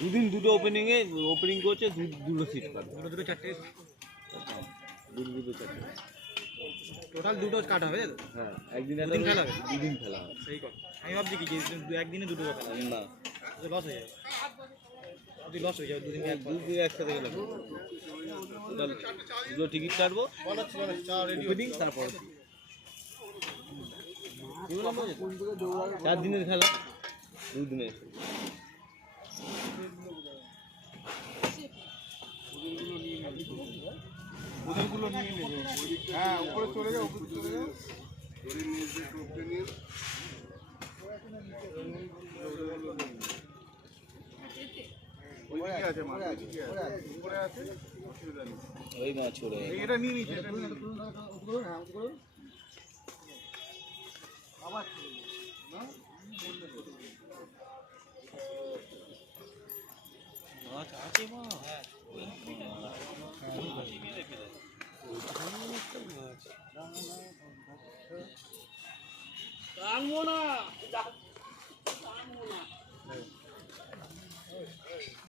দুদিন দুটো ওপেনিং করছে, দুটো সিট কাট, দুটো চারটে, দুটো চারটে টোটাল দুটো কাট হবে। হ্যাঁ, একদিন খেলা হবে, দুদিন খেলা হবে। সেই কথা আমি ভাবছি কি একদিনে দুটো খেলা না, লস হয়ে যাবে, লস হয়ে যাবে। দুদিন একসাথে গেলে টোটাল দুটো টিকিট কাটবো, তারপর 4 দিনের খেলা, 2 দিনের। ওদেরগুলো নিয়ে নেবে। হ্যাঁ, উপরে চলে যাও, উপরে চলে যাও। ধরে নিয়ে যে টোপকে নিয়ে ওইদিকে আছে, মাছ ওইদিকে আছে, উপরে আছে, অসুবিধা নেই। ওই মাছ ছড়ে এটা নিয়ে নিচ্ছে, এটা নিয়ে আবার না মাছ আছে মা। হ্যাঁ, টানবো না।